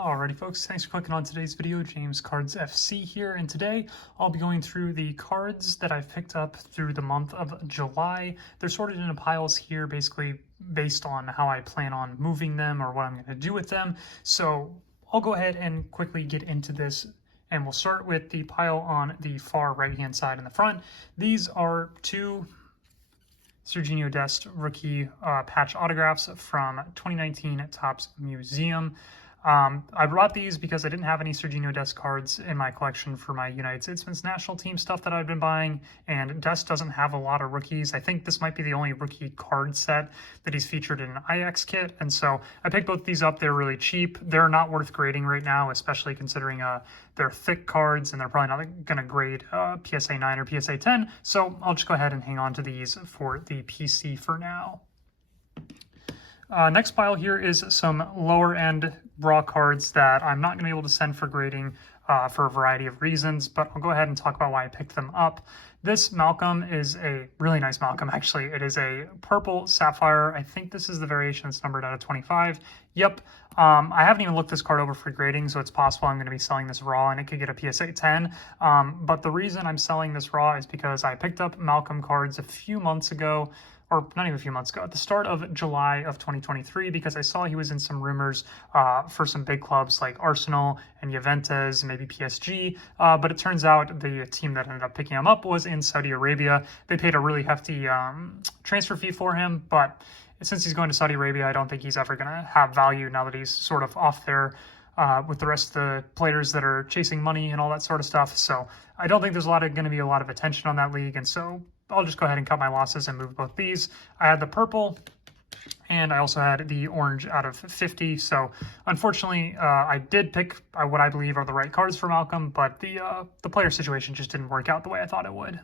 Alrighty folks, thanks for clicking on today's video. James Cards FC here, and today I'll be going through the cards that I've picked up through the month of July. They're sorted into piles here, basically based on how I plan on moving them or what I'm going to do with them. So I'll go ahead and quickly get into this, and we'll start with the pile on the far right-hand side in the front. These are two Serginho Dest rookie patch autographs from 2019 Topps Museum. I brought these because I didn't have any Serginho Dest cards in my collection for my United States Men's National Team stuff that I've been buying, and Dest doesn't have a lot of rookies. I think this might be the only rookie card set that he's featured in an IX kit, and so I picked both these up. They're really cheap. They're not worth grading right now, especially considering they're thick cards, and they're probably not going to grade PSA 9 or PSA 10, so I'll just go ahead and hang on to these for the PC for now. Next pile here is some lower end raw cards that I'm not going to be able to send for grading for a variety of reasons, but I'll go ahead and talk about why I picked them up. This Malcolm is a really nice Malcolm, actually. It is a purple sapphire. I think this is the variation that's numbered out of 25. Yep. I haven't even looked this card over for grading, so it's possible I'm going to be selling this raw and it could get a PSA 10. But the reason I'm selling this raw is because I picked up Malcolm cards a few months ago, or not even a few months ago, at the start of July of 2023, because I saw he was in some rumors for some big clubs like Arsenal and Juventus, maybe PSG, but it turns out the team that ended up picking him up was in Saudi Arabia. They paid a really hefty transfer fee for him, but since he's going to Saudi Arabia, I don't think he's ever going to have value now that he's sort of off there with the rest of the players that are chasing money and all that sort of stuff. So I don't think there's going to be a lot of attention on that league, and so I'll just go ahead and cut my losses and move both these. I had the purple, and I also had the orange out of 50. So unfortunately, I did pick what I believe are the right cards for Malcolm, but the player situation just didn't work out the way I thought it would.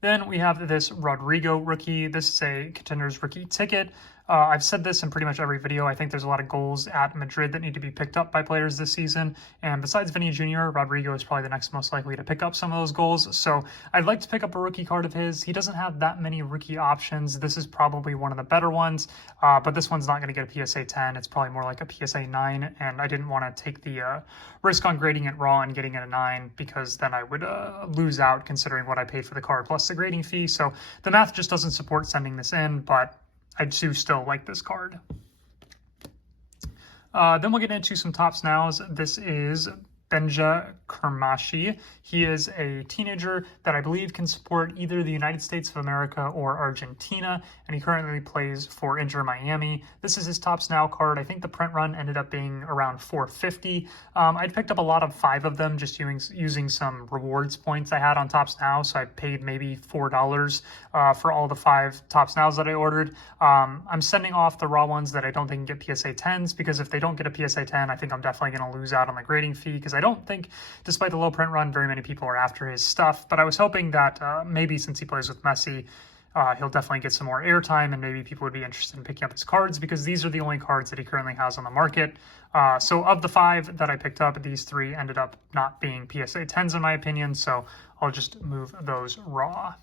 Then we have this Rodrigo rookie. This is a Contenders rookie ticket. I've said this in pretty much every video. I think there's a lot of goals at Madrid that need to be picked up by players this season. And besides Vinny Jr., Rodrigo is probably the next most likely to pick up some of those goals. So I'd like to pick up a rookie card of his. He doesn't have that many rookie options. This is probably one of the better ones, but this one's not going to get a PSA 10. It's probably more like a PSA 9, and I didn't want to take the risk on grading it raw and getting it a 9, because then I would lose out considering what I paid for the card plus the grading fee. So the math just doesn't support sending this in, but I do still like this card. Then we'll get into some Topps Nows. This is Benja Kermashi. He is a teenager that I believe can support either the United States of America or Argentina, and he currently plays for Inter Miami. This is his Topps Now card. I think the print run ended up being around 450. I'd picked up a lot of 5 of them just using some rewards points I had on Topps Now, so I paid maybe $4 for all the 5 Topps Nows that I ordered. I'm sending off the raw ones that I don't think can get PSA 10s, because if they don't get a PSA 10, I think I'm definitely going to lose out on the grading fee, because I don't think, despite the low print run, very many people are after his stuff. But I was hoping that maybe since he plays with Messi, he'll definitely get some more airtime, and maybe people would be interested in picking up his cards, because these are the only cards that he currently has on the market. So of the 5 that I picked up, these 3 ended up not being PSA 10s in my opinion, so I'll just move those raw.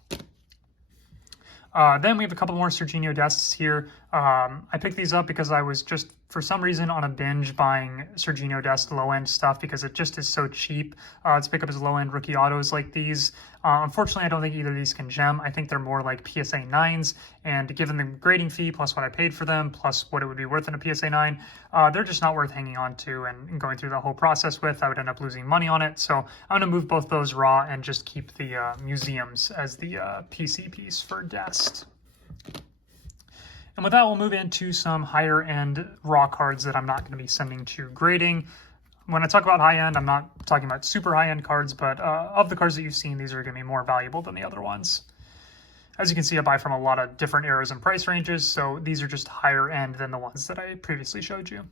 Then we have a couple more Serginho Dests here. I picked these up because I was just, for some reason, on a binge buying Serginho Dest low-end stuff, because it just is so cheap to pick up his low-end rookie autos like these. Unfortunately, I don't think either of these can gem. I think they're more like PSA 9s, and given the grading fee plus what I paid for them plus what it would be worth in a PSA 9, they're just not worth hanging on to and going through the whole process with. I would end up losing money on it, so I'm going to move both those raw and just keep the museums as the PC piece for Dest. And with that, we'll move into some higher end raw cards that I'm not going to be sending to grading. When I talk about high end, I'm not talking about super high end cards, but of the cards that you've seen, these are going to be more valuable than the other ones. As you can see, I buy from a lot of different eras and price ranges, so these are just higher end than the ones that I previously showed you.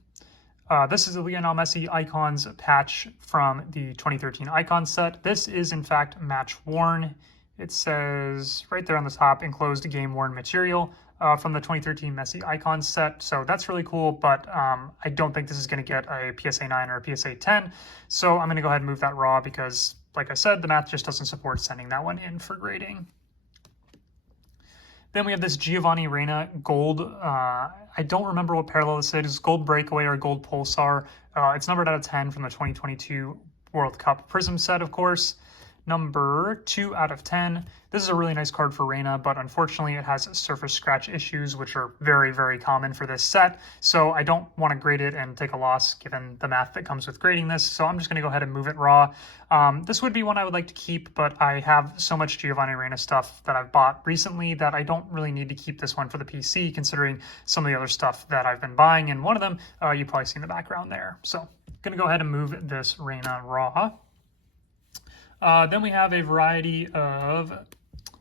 This is a Lionel Messi Icons patch from the 2013 Icon set. This is, in fact, match worn. It says right there on the top, enclosed game worn material. From the 2013 Messi Icon set, so that's really cool, but I don't think this is going to get a PSA 9 or a PSA 10, so I'm going to go ahead and move that raw, because, like I said, the math just doesn't support sending that one in for grading. Then we have this Giovanni Reyna gold. I I don't remember what parallel this is, Gold Breakaway or Gold Pulsar. It's numbered out of 10 from the 2022 World Cup Prism set, of course. Number 2 out of 10. This is a really nice card for Reina, but unfortunately it has surface scratch issues, which are very, very common for this set. So I don't want to grade it and take a loss given the math that comes with grading this. So I'm just going to go ahead and move it raw. This would be one I would like to keep, but I have so much Giovanni Reina stuff that I've bought recently that I don't really need to keep this one for the PC, considering some of the other stuff that I've been buying. And one of them, you probably see in the background there. So I'm going to go ahead and move this Reina raw. Then we have a variety of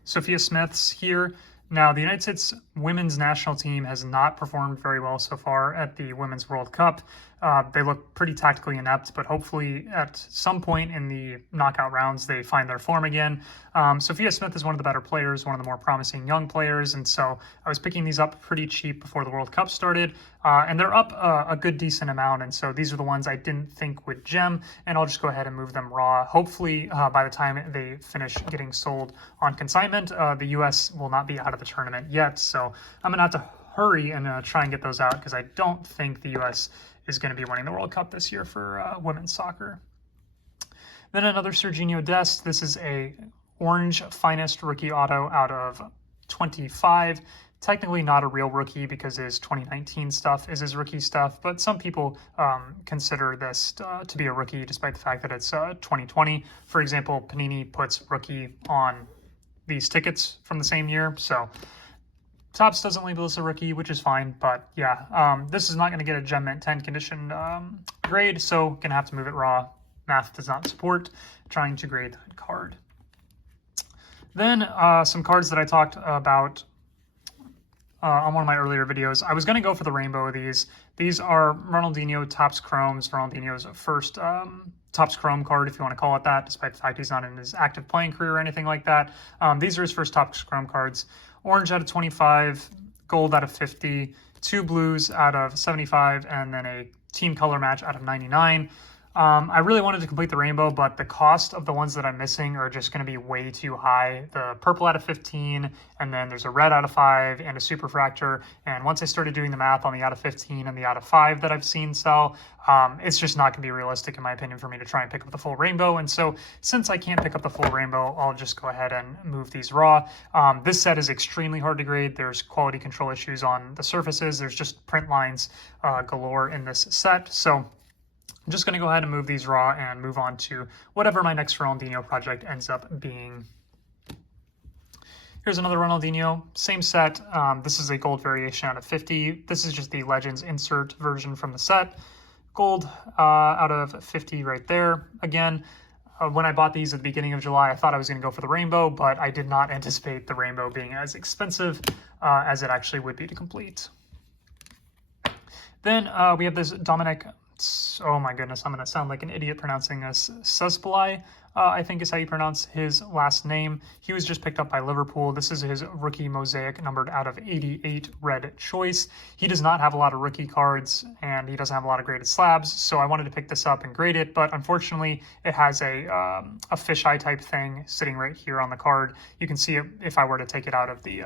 Sophia Smiths here. Now, the United States women's national team has not performed very well so far at the Women's World Cup. They look pretty tactically inept, but hopefully at some point in the knockout rounds, they find their form again. Sophia Smith is one of the better players, one of the more promising young players, and so I was picking these up pretty cheap before the World Cup started, and they're up a good decent amount, and so these are the ones I didn't think would gem, and I'll just go ahead and move them raw. Hopefully, by the time they finish getting sold on consignment, the U.S. will not be out of the tournament yet, so I'm going to have to hurry and try and get those out because I don't think the U.S. is going to be winning the World Cup this year for women's soccer. Then another Serginho Dest. This is a orange finest rookie auto out of 25. Technically not a real rookie because his 2019 stuff is his rookie stuff, but some people consider this to be a rookie despite the fact that it's 2020. For example, Panini puts rookie on these tickets from the same year, so Topps doesn't label this a rookie, which is fine, but yeah, this is not going to get a Gem Mint 10 condition grade, so going to have to move it raw. Math does not support trying to grade that card. Then some cards that I talked about on one of my earlier videos. I was going to go for the rainbow of these. These are Ronaldinho Topps Chromes, Ronaldinho's first Topps Chrome card, if you want to call it that, despite the fact he's not in his active playing career or anything like that. These are his first Topps Chrome cards. Orange out of 25, gold out of 50, 2 blues out of 75, and then a team color match out of 99. I really wanted to complete the rainbow, but the cost of the ones that I'm missing are just going to be way too high. The purple out of 15, and then there's a red out of 5 and a superfractor. And once I started doing the math on the out of 15 and the out of 5 that I've seen sell, it's just not going to be realistic, in my opinion, for me to try and pick up the full rainbow. And so since I can't pick up the full rainbow, I'll just go ahead and move these raw. This set is extremely hard to grade. There's quality control issues on the surfaces. There's just print lines galore in this set. So I'm just going to go ahead and move these raw and move on to whatever my next Ronaldinho project ends up being. Here's another Ronaldinho, same set. This is a gold variation out of 50. This is just the Legends insert version from the set. Gold out of 50 right there. Again, when I bought these at the beginning of July, I thought I was going to go for the rainbow, but I did not anticipate the rainbow being as expensive as it actually would be to complete. Then we have this Dominic, oh my goodness, I'm going to sound like an idiot pronouncing this, Szoboszlai, I think is how you pronounce his last name. He was just picked up by Liverpool. This is his rookie mosaic numbered out of 88 red choice. He does not have a lot of rookie cards, and he doesn't have a lot of graded slabs, so I wanted to pick this up and grade it, but unfortunately it has a fisheye type thing sitting right here on the card. You can see it if I were to take it out of the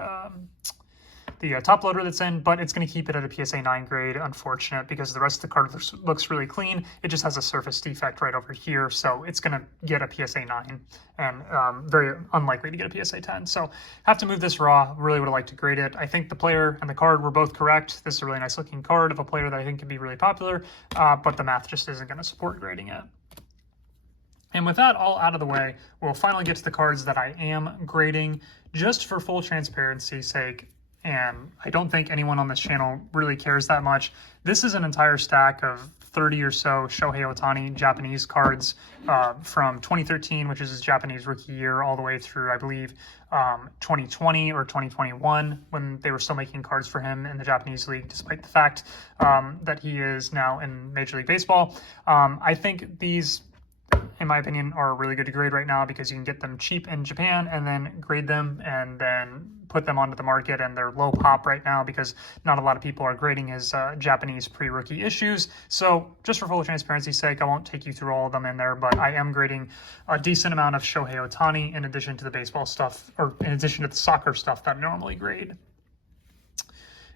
top loader that's in, but it's going to keep it at a PSA 9 grade. Unfortunate, because the rest of the card looks really clean. It just has a surface defect right over here, so it's going to get a PSA 9 and very unlikely to get a PSA 10. So have to move this raw. Really would have liked to grade it. I think the player and the card were both correct. This is a really nice looking card of a player that I think could be really popular, but the math just isn't going to support grading it. And with that all out of the way, we'll finally get to the cards that I am grading. Just for full transparency's sake, and I don't think anyone on this channel really cares that much, this is an entire stack of 30 or so Shohei Ohtani Japanese cards from 2013, which is his Japanese rookie year, all the way through, I believe, 2020 or 2021, when they were still making cards for him in the Japanese league, despite the fact that he is now in Major League Baseball. I think these, in my opinion, are really good to grade right now because you can get them cheap in Japan and then grade them and then put them onto the market, and they're low pop right now because not a lot of people are grading his Japanese pre-rookie issues. So just for full transparency's sake, I won't take you through all of them in there, but I am grading a decent amount of Shohei Ohtani in addition to the baseball stuff, or in addition to the soccer stuff that I normally grade.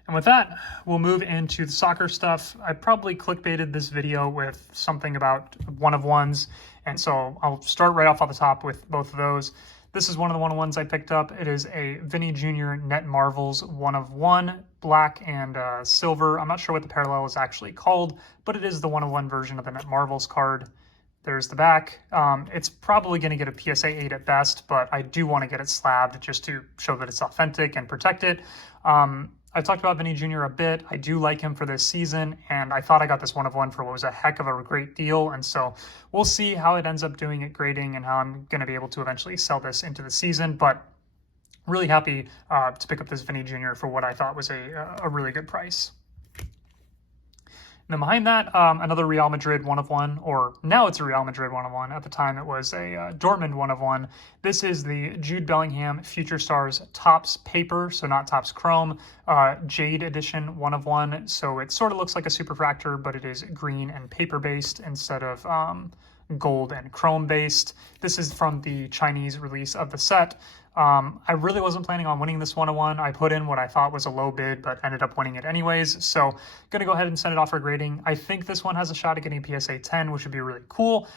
And with that, we'll move into the soccer stuff. I probably clickbaited this video with something about one-of-ones, and so I'll start right off at the top with both of those. This is one of the one-of-ones I picked up. It is a Vinny Jr. Net Marvels one-of-one, black and silver. I'm not sure what the parallel is actually called, but it is the one-of-one version of the Net Marvels card. There's the back. It's probably going to get a PSA 8 at best, but I do want to get it slabbed just to show that it's authentic and protect it. I've talked about Vinny Jr. a bit. I do like him for this season, and I thought I got this one-of-one for what was a heck of a great deal, and so we'll see how it ends up doing at grading and how I'm going to be able to eventually sell this into the season, but really happy to pick up this Vinny Jr. for what I thought was a really good price. And then behind that, another Real Madrid one-of-one, or now it's a Real Madrid one-of-one. At the time, it was a Dortmund one-of-one. This is the Jude Bellingham Future Stars Topps Paper, so not Topps Chrome, Jade Edition one-of-one. So it sort of looks like a Superfractor, but it is green and paper-based instead of gold and chrome-based. This is from the Chinese release of the set. I really wasn't planning on winning this one-on-one. I put in what I thought was a low bid, but ended up winning it anyways. So going to go ahead and send it off for grading. I think this one has a shot at getting a PSA 10, which would be really cool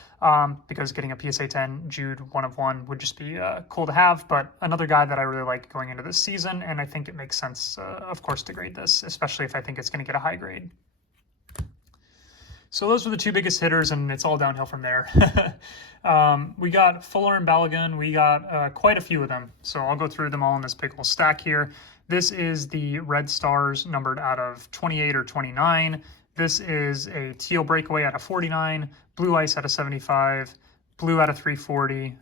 because getting a PSA 10 Jude one-of-one would just be cool to have. But another guy that I really like going into this season, and I think it makes sense, of course, to grade this, especially if I think it's going to get a high grade. So those were the two biggest hitters, and it's all downhill from there. We got Fuller and Balogun. We got quite a few of them. So I'll go through them all in this big old stack here. This is the Red Stars numbered out of 28 or 29. This is a Teal Breakaway out of 49, Blue Ice out of 75, Blue out of 340,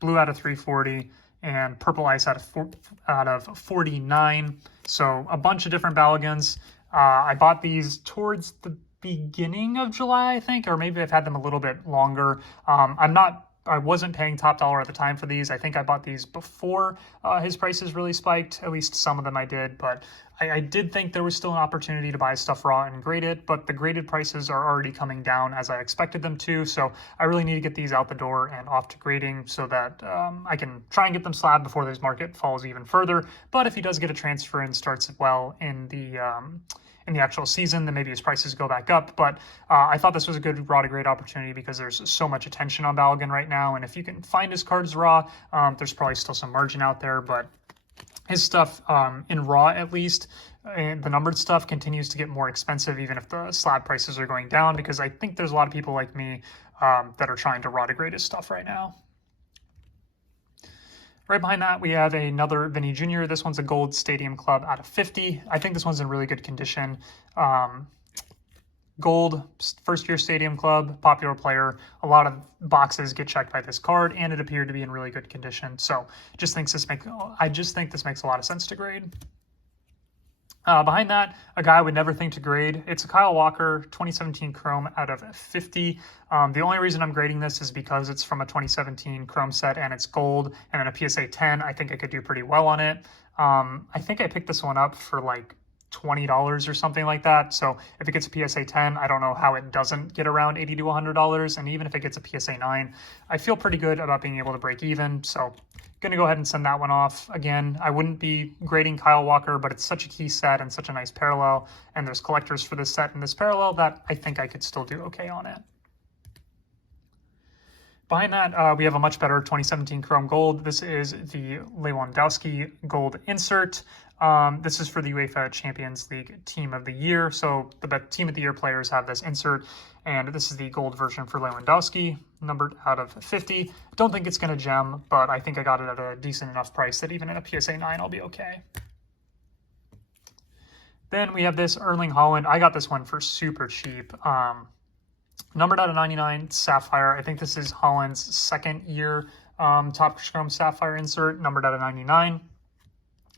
Blue out of 340, and Purple Ice out of 49. So a bunch of different Balogans. I bought these towards the beginning of July, I think, or maybe I've had them a little bit longer. I wasn't paying top dollar at the time for these. I think I bought these before his prices really spiked. At least some of them I did, but I did think there was still an opportunity to buy stuff raw and grade it, but the graded prices are already coming down as I expected them to, so I really need to get these out the door and off to grading so that I can try and get them slabbed before this market falls even further. But if he does get a transfer and starts well in the actual season, then maybe his prices go back up. But I thought this was a good raw to grade opportunity because there's so much attention on Balogun right now. And if you can find his cards raw, there's probably still some margin out there. But his stuff, in raw at least, the numbered stuff continues to get more expensive even if the slab prices are going down, because I think there's a lot of people like me that are trying to raw to grade his stuff right now. Right behind that, we have another Vinny Jr. This one's a Gold Stadium Club out of 50. I think this one's in really good condition. Gold, first-year Stadium Club, popular player. A lot of boxes get checked by this card, and it appeared to be in really good condition. So I just think this makes a lot of sense to grade. Behind that, a guy I would never think to grade. It's a Kyle Walker 2017 Chrome out of 50. The only reason I'm grading this is because it's from a 2017 Chrome set and it's gold, and then a PSA 10. I think I could do pretty well on it. I think I picked this one up for like $20 or something like that. So if it gets a PSA 10, I don't know how it doesn't get around $80 to $100. And even if it gets a PSA 9, I feel pretty good about being able to break even. So going to go ahead and send that one off. Again, I wouldn't be grading Kyle Walker, but it's such a key set and such a nice parallel. And there's collectors for this set and this parallel that I think I could still do okay on it. Behind that, we have a much better 2017 Chrome Gold. This is the Lewandowski Gold insert. This is for the UEFA Champions League Team of the Year. So the Team of the Year players have this insert, and this is the gold version for Lewandowski, numbered out of 50. Don't think it's going to gem, but I think I got it at a decent enough price that even in a PSA 9, I'll be okay. Then we have this Erling Haaland. I got this one for super cheap. Numbered out of 99, Sapphire. I think this is Haaland's second year Topps Chrome Sapphire insert, numbered out of 99.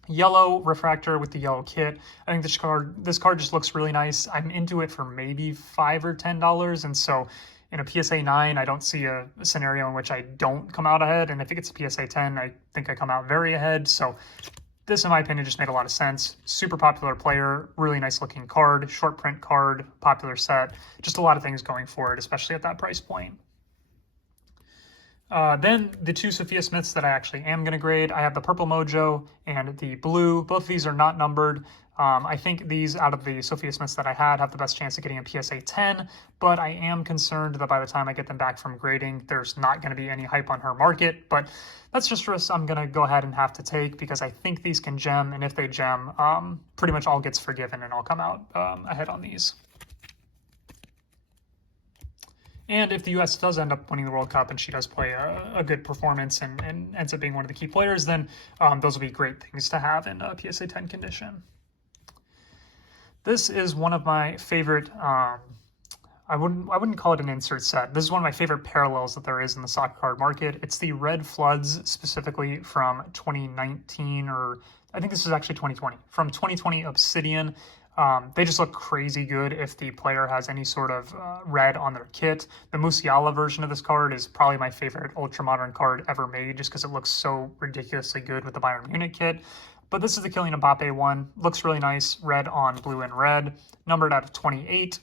Yellow refractor with the yellow kit. I think this card just looks really nice. I'm into it for maybe $5 or $10, and so in a PSA 9, I don't see a scenario in which I don't come out ahead, and if it gets a PSA 10, I think I come out very ahead. So this, in my opinion, just made a lot of sense. Super popular player, really nice looking card, short print card, popular set, just a lot of things going for it, especially at that price point. Then the two Sophia Smiths that I actually am going to grade, I have the Purple Mojo and the Blue. Both of these are not numbered. I think these out of the Sophia Smiths that I had have the best chance of getting a PSA 10, but I am concerned that by the time I get them back from grading, there's not going to be any hype on her market, but that's just risk I'm going to go ahead and have to take because I think these can gem, and if they gem, pretty much all gets forgiven and I'll come out ahead on these. And if the U.S. does end up winning the World Cup and she does play a good performance and ends up being one of the key players, then those will be great things to have in a PSA 10 condition. This is one of my favorite, I wouldn't call it an insert set. This is one of my favorite parallels that there is in the soccer card market. It's the Red Floods, specifically from 2019, or I think this is actually 2020, from 2020 Obsidian. They just look crazy good if the player has any sort of red on their kit. The Musiala version of this card is probably my favorite ultra-modern card ever made just because it looks so ridiculously good with the Bayern Munich kit. But this is the Kylian Mbappe one. Looks really nice, red on blue and red, numbered out of 28.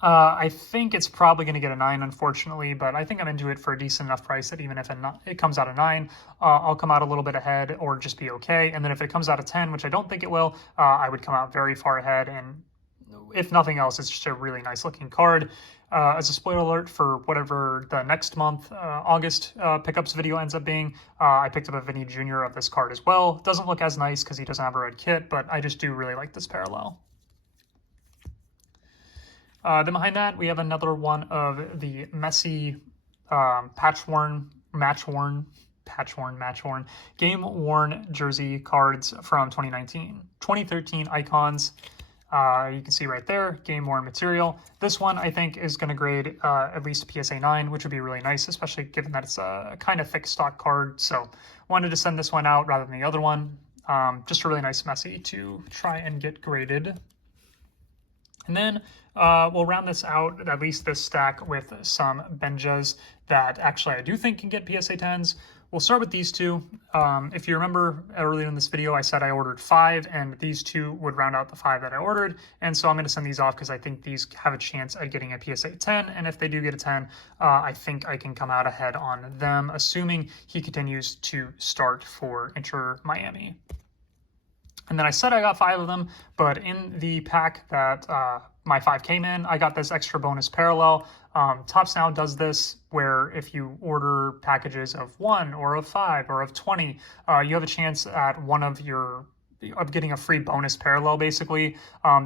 I think it's probably going to get a 9, unfortunately, but I think I'm into it for a decent enough price that even if it comes out a 9, I'll come out a little bit ahead or just be okay. And then if it comes out a 10, which I don't think it will, I would come out very far ahead. And if nothing else, it's just a really nice looking card. As a spoiler alert for whatever the next month, August pickups video ends up being, I picked up a Vinny Jr. of this card as well. Doesn't look as nice because he doesn't have a red kit, but I just do really like this parallel. Then behind that, we have another one of the Messi match-worn, game-worn jersey cards from 2019. 2013 icons. You can see right there, game-worn material. This one, I think, is going to grade at least PSA 9, which would be really nice, especially given that it's a kind of thick stock card. So wanted to send this one out rather than the other one. Just a really nice Messi to try and get graded. And then we'll round this out, at least this stack, with some Benjas that actually I do think can get PSA 10s. We'll start with these two. If you remember earlier in this video, I said I ordered 5, and these two would round out the 5 that I ordered. And so I'm going to send these off because I think these have a chance at getting a PSA 10. And if they do get a 10, I think I can come out ahead on them, assuming he continues to start for Inter Miami. And then I said I got 5 of them, but in the pack that my 5 came in, I got this extra bonus parallel. Topps now does this where if you order packages of 1 or of 5 or of 20, you have a chance at one of getting a free bonus parallel, basically.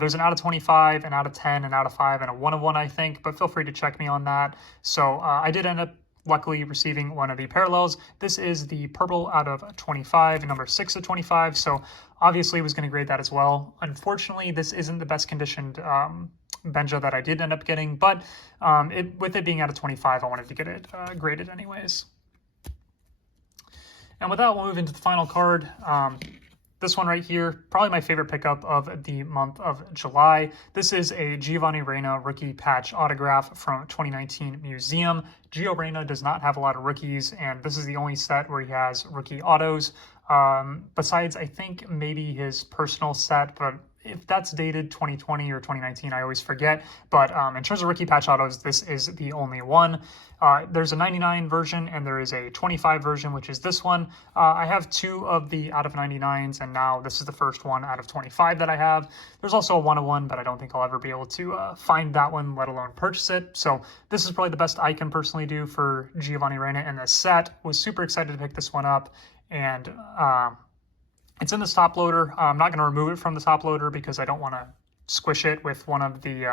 There's an out of 25, an out of 10, an out of 5, and a 1 of 1, I think, but feel free to check me on that. So I did end up luckily receiving one of the parallels. This is the purple out of 25, number 6 of 25, so obviously was going to grade that as well. Unfortunately, this isn't the best conditioned Benja that I did end up getting, but with it being out of 25, I wanted to get it graded anyways. And with that, we'll move into the final card. This one right here, probably my favorite pickup of the month of July. This is a Giovanni Reyna rookie patch autograph from 2019 Museum. Gio Reyna does not have a lot of rookies, and this is the only set where he has rookie autos. Besides, I think maybe his personal set, but if that's dated 2020 or 2019, I always forget. But in terms of rookie patch autos, this is the only one. There's a 99 version and there is a 25 version, which is this one. I have 2 of the out of 99s, and now this is the first one out of 25 that I have. There's also a 1 of 1, but I don't think I'll ever be able to find that one, let alone purchase it. So this is probably the best I can personally do for Giovanni Reyna in this set. Was super excited to pick this one up, and it's in this top loader. I'm not going to remove it from the top loader because I don't want to squish it with one of the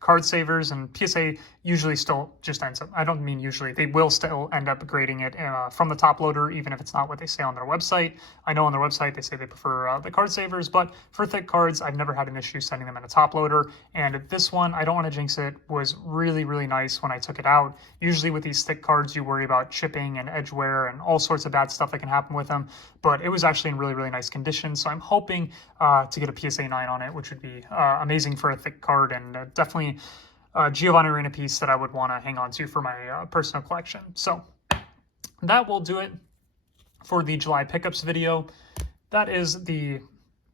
card savers, and PSA usually still just ends up, I don't mean usually, they will still end up grading it from the top loader, even if it's not what they say on their website. I know on their website they say they prefer the card savers, but for thick cards, I've never had an issue sending them in a top loader. And this one, I don't want to jinx it, was really, really nice when I took it out. Usually with these thick cards, you worry about chipping and edge wear and all sorts of bad stuff that can happen with them, but it was actually in really, really nice condition. So I'm hoping to get a PSA 9 on it, which would be amazing for a thick card, and definitely a Giovanni Reyna piece that I would want to hang on to for my personal collection. So that will do it for the July pickups video. That is the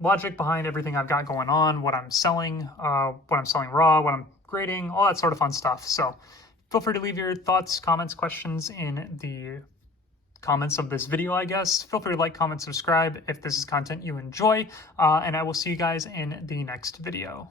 logic behind everything I've got going on, what I'm selling raw, what I'm grading, all that sort of fun stuff. So feel free to leave your thoughts, comments, questions in the comments of this video, I guess. Feel free to like, comment, subscribe if this is content you enjoy, and I will see you guys in the next video.